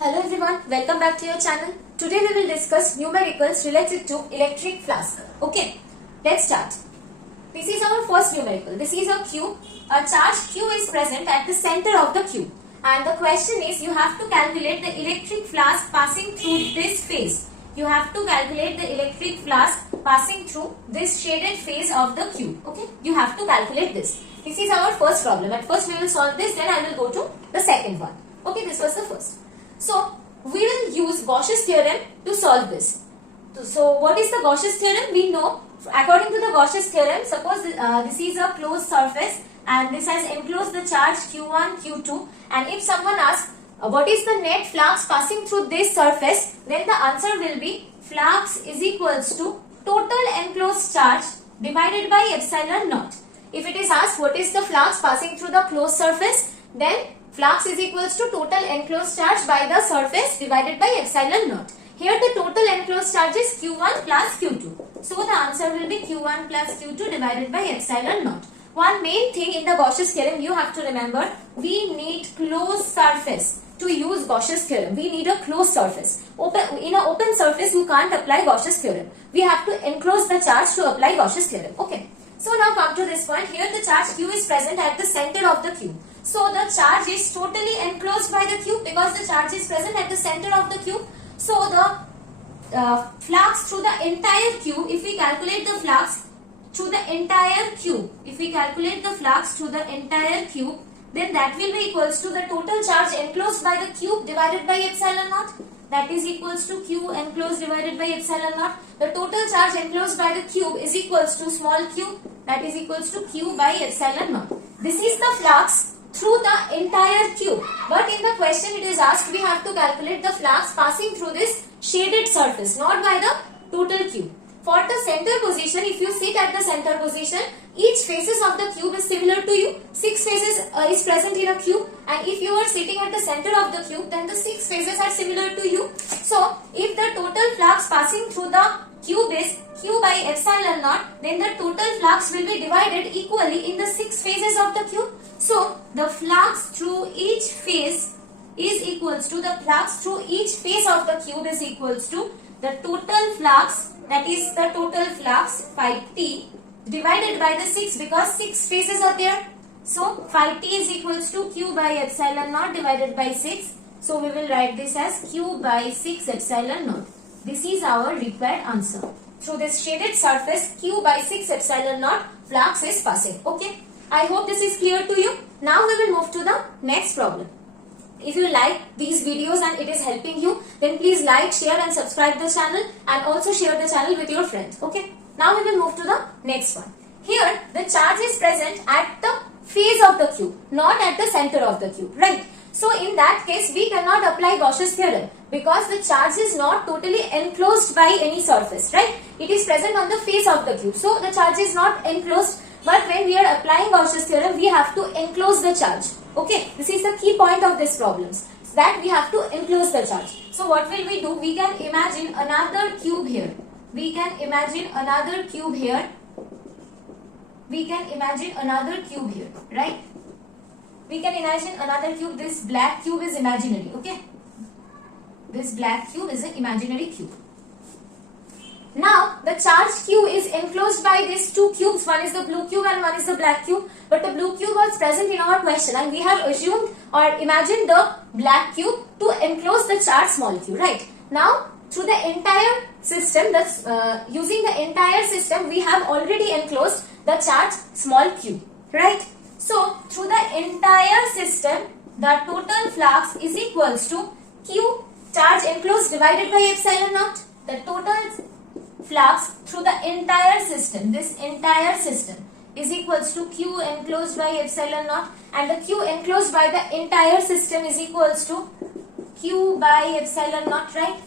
Hello everyone, welcome back to your channel. Today we will discuss numericals related to electric flask. Okay, let's start. This is our first numerical. This is a cube. A charge Q is present at the center of the cube. And the question is, you have to calculate the electric flask passing through this phase. You have to calculate the electric flask passing through this shaded phase of the cube. Okay, you have to calculate this. This is our first problem. At first we will solve this, then I will go to the second one. Okay, this was the first. So, we will use Gauss's theorem to solve this. So, what is the Gauss's theorem? We know, according to the Gauss's theorem, suppose this is a closed surface and this has enclosed the charge Q1, Q2, and if someone asks what is the net flux passing through this surface, then the answer will be flux is equals to total enclosed charge divided by epsilon naught. If it is asked what is the flux passing through the closed surface, then flux is equals to total enclosed charge by the surface divided by epsilon naught. Here the total enclosed charge is Q1 plus Q2. So the answer will be Q1 plus Q2 divided by epsilon naught. One main thing in the Gauss's theorem you have to remember, we need closed surface to use Gauss's theorem. We need a closed surface. In an open surface you can't apply Gauss's theorem. We have to enclose the charge to apply Gauss's theorem. Okay. So now come to this point. Here the charge Q is present at the center of the cube. So the charge is totally enclosed by the cube because the charge is present at the center of the cube. So the flux through the entire cube, if we calculate the flux through the entire cube, then that will be equals to the total charge enclosed by the cube divided by epsilon naught. That is equals to Q enclosed divided by epsilon naught. The total charge enclosed by the cube is equals to small q, that is equals to Q by epsilon naught. This is the flux through the entire cube. But in the question it is asked, we have to calculate the flux passing through this shaded surface, not by the total cube. For the center position, if you sit at the center position, each faces of the cube is similar to you. 6 faces is present in a cube, and if you are sitting at the center of the cube, then the 6 faces are similar to you. So, if the total flux passing through the cube is Q by epsilon naught, then the total flux will be divided equally in the 6 phases of the cube. So, the flux through each phase is equals to the flux through each face of the cube is equals to the total flux, that is the total flux phi t divided by the 6 because 6 faces are there. So, phi t is equals to Q by epsilon naught divided by 6. So, we will write this as Q by 6 epsilon naught. This is our required answer. Through this shaded surface, Q by 6 epsilon naught flux is passing. Okay. I hope this is clear to you. Now we will move to the next problem. If you like these videos and it is helping you, then please like, share and subscribe the channel, and also share the channel with your friends. Okay. Now we will move to the next one. Here the charge is present at the face of the cube, not at the center of the cube, right? So in that case we cannot apply Gauss's theorem because the charge is not totally enclosed by any surface, right? It is present on the face of the cube. So the charge is not enclosed, but when we are applying Gauss's theorem, we have to enclose the charge. Okay, this is the key point of this problem, that we have to enclose the charge. So what will we do? We can imagine another cube here. We can imagine another cube here. Right? We can imagine another cube. This black cube is imaginary. Okay. This black cube is an imaginary cube. Now, the charge Q is enclosed by these two cubes. One is the blue cube and one is the black cube. But the blue cube was present in our question and we have assumed or imagined the black cube to enclose the charge small q, right? Now, through the entire system, using the entire system, we have already enclosed the charge small q, right? So, through the entire system, the total flux is equals to Q charge enclosed divided by epsilon naught. The total flux through the entire system, this entire system, is equals to Q enclosed by epsilon naught, and the Q enclosed by the entire system is equals to Q by epsilon naught, right?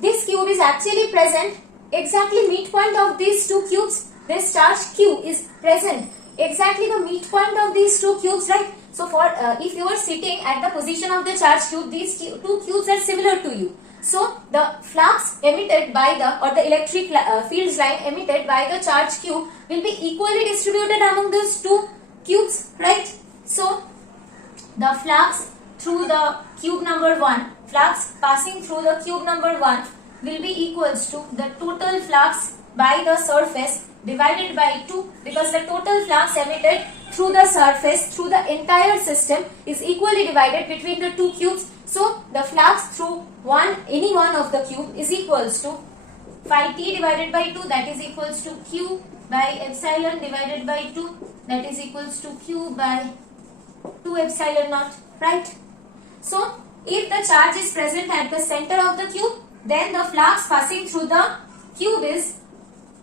This cube is actually present exactly midpoint of these two cubes. This charge Q is present exactly the midpoint of these two cubes, right? So for if you are sitting at the position of the charge cube, these two cubes are similar to you. So the flux emitted by the electric field line emitted by the charge Q will be equally distributed among those two cubes, right? So the flux through the cube number 1, flux passing through the cube number 1 will be equals to the total flux by the surface divided by 2, because the total flux emitted through the surface through the entire system is equally divided between the two cubes. So the flux through any one of the cube is equals to phi t divided by 2, that is equals to q by epsilon divided by 2, that is equals to q by 2 epsilon naught, right? So if the charge is present at the center of the cube, then the flux passing through the cube is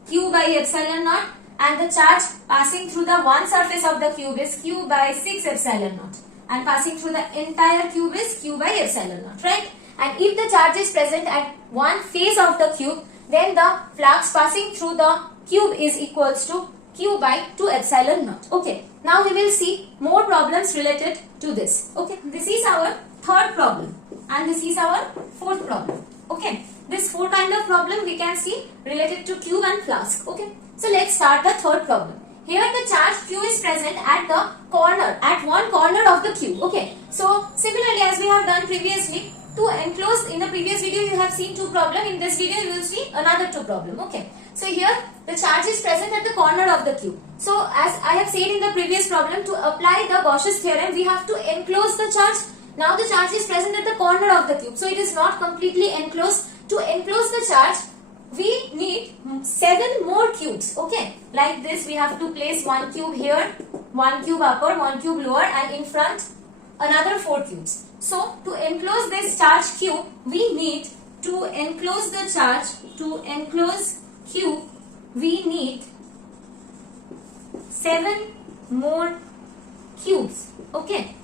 q by epsilon naught, and the charge passing through the one surface of the cube is q by 6 epsilon naught, and passing through the entire cube is q by epsilon naught, right? And if the charge is present at one face of the cube, then the flux passing through the cube is equals to q by 2 epsilon naught. Okay, now we will see more problems related to this. Okay, this is our third problem and this is our fourth problem. Okay, this four kind of problem we can see related to cube and flask. Okay, so let's start the third problem. Here the charge q is present at the corner, at one corner of the cube. Okay, so similarly as we have done previously, to enclose, in the previous video you have seen two problems, in this video you will see another two problem. Okay, so here the charge is present at the corner of the cube. So as I have said in the previous problem, to apply the Gauss's theorem we have to enclose the charge. Now the charge is present at the corner of the cube, so it is not completely enclosed. To enclose the charge we need 7 more cubes. Okay, like this we have to place one cube here, one cube upper, one cube lower, and in front another 4 cubes. So to enclose this charge cube we need to enclose the charge, to enclose cube we need 7 more cubes. Okay,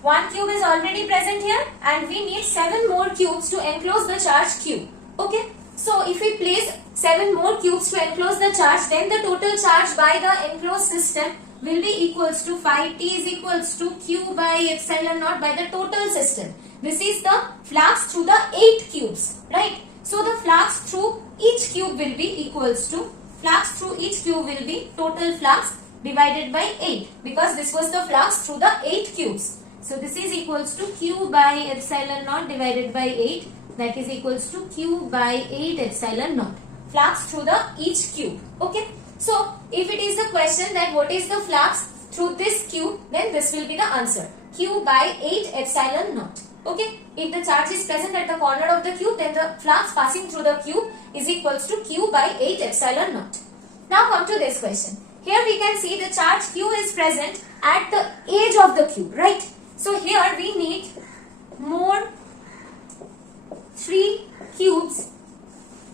one cube is already present here and we need 7 more cubes to enclose the charge cube. Okay, so if we place 7 more cubes to enclose the charge, then the total charge by the enclosed system will be equals to phi t is equals to q by epsilon naught by the total system. This is the flux through the 8 cubes, right? So the flux through each cube will be equals to, flux through each cube will be total flux divided by 8, because this was the flux through the 8 cubes. So this is equals to q by epsilon naught divided by 8, that is equals to q by 8 epsilon naught, flux through the each cube. Okay, so if it is the question that what is the flux through this cube, then this will be the answer, q by 8 epsilon naught. Okay, if the charge is present at the corner of the cube, then the flux passing through the cube is equals to q by 8 epsilon naught. Now come to this question. Here we can see the charge q is present at the edge of the cube, right? So here we need more 3 cubes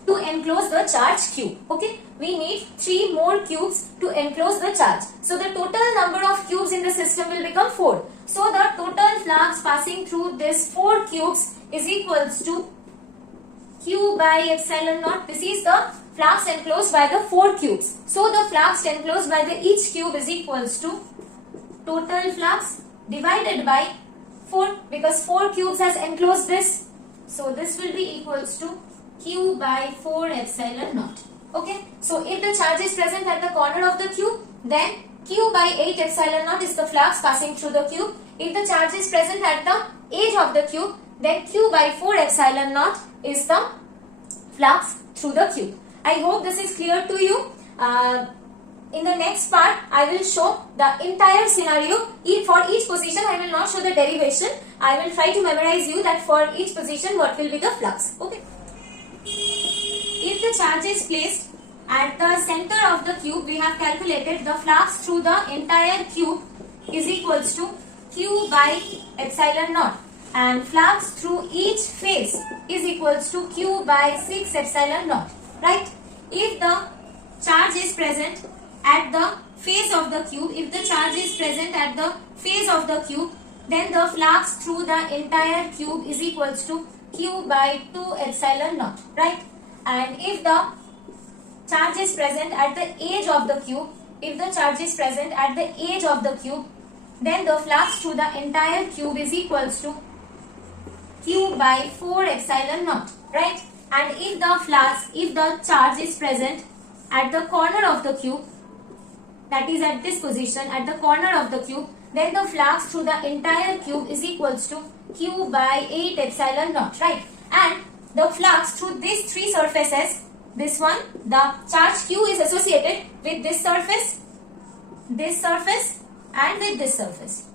to enclose the charge cube. Okay, we need 3 more cubes to enclose the charge. So the total number of cubes in the system will become 4. So the total flux passing through this 4 cubes is equals to q by epsilon naught. This is the flux enclosed by the 4 cubes. So the flux enclosed by the each cube is equals to total flux divided by 4, because 4 cubes has enclosed this. So this will be equals to q by 4 epsilon naught. Okay, so if the charge is present at the corner of the cube, then q by 8 epsilon naught is the flux passing through the cube. If the charge is present at the edge of the cube, then q by 4 epsilon naught is the flux through the cube. I hope this is clear to you. In the next part, I will show the entire scenario. For each position, I will not show the derivation. I will try to memorize you that for each position, what will be the flux. Okay. If the charge is placed at the center of the cube, we have calculated the flux through the entire cube is equals to q by epsilon naught, and flux through each face is equals to q by 6 epsilon naught, right? If the charge is present at the face of the cube, if the charge is present at the face of the cube, then the flux through the entire cube is equals to q by 2 epsilon naught, right? And if the charge is present at the edge of the cube, if the charge is present at the edge of the cube, then the flux through the entire cube is equals to q by 4 epsilon naught, right? And if the charge is present at the corner of the cube, that is at this position, at the corner of the cube, then the flux through the entire cube is equals to q by 8 epsilon naught, right? And the flux through these three surfaces, this one, the charge q is associated with this surface, and with this surface.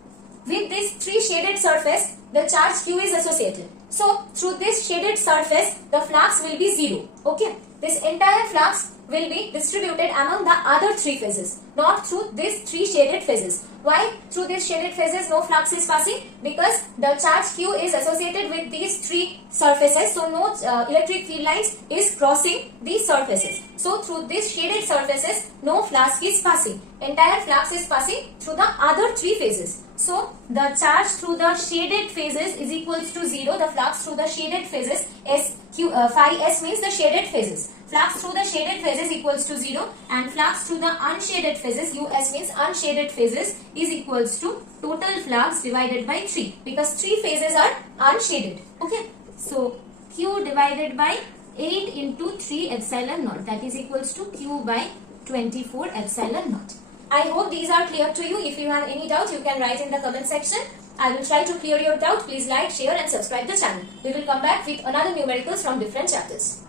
With this three shaded surface, the charge q is associated. So through this shaded surface, the flux will be 0. Okay, this entire flux will be distributed among the other three phases, not through these three shaded phases. Why through these shaded phases no flux is passing? Because the charge q is associated with these three surfaces, so no electric field lines is crossing these surfaces. So through these shaded surfaces no flux is passing. Entire flux is passing through the other three phases. So the charge through the shaded phases is equals to 0. The flux through the shaded phases, phi s means the shaded phases. Flux through the shaded phases equals to 0, and flux through the unshaded phases, us means unshaded phases, is equals to total flux divided by 3, because 3 phases are unshaded. Okay, so q divided by 8 into 3 epsilon naught, that is equals to q by 24 epsilon naught. I hope these are clear to you. If you have any doubt, you can write in the comment section. I will try to clear your doubt. Please like, share and subscribe the channel. We will come back with another numericals from different chapters.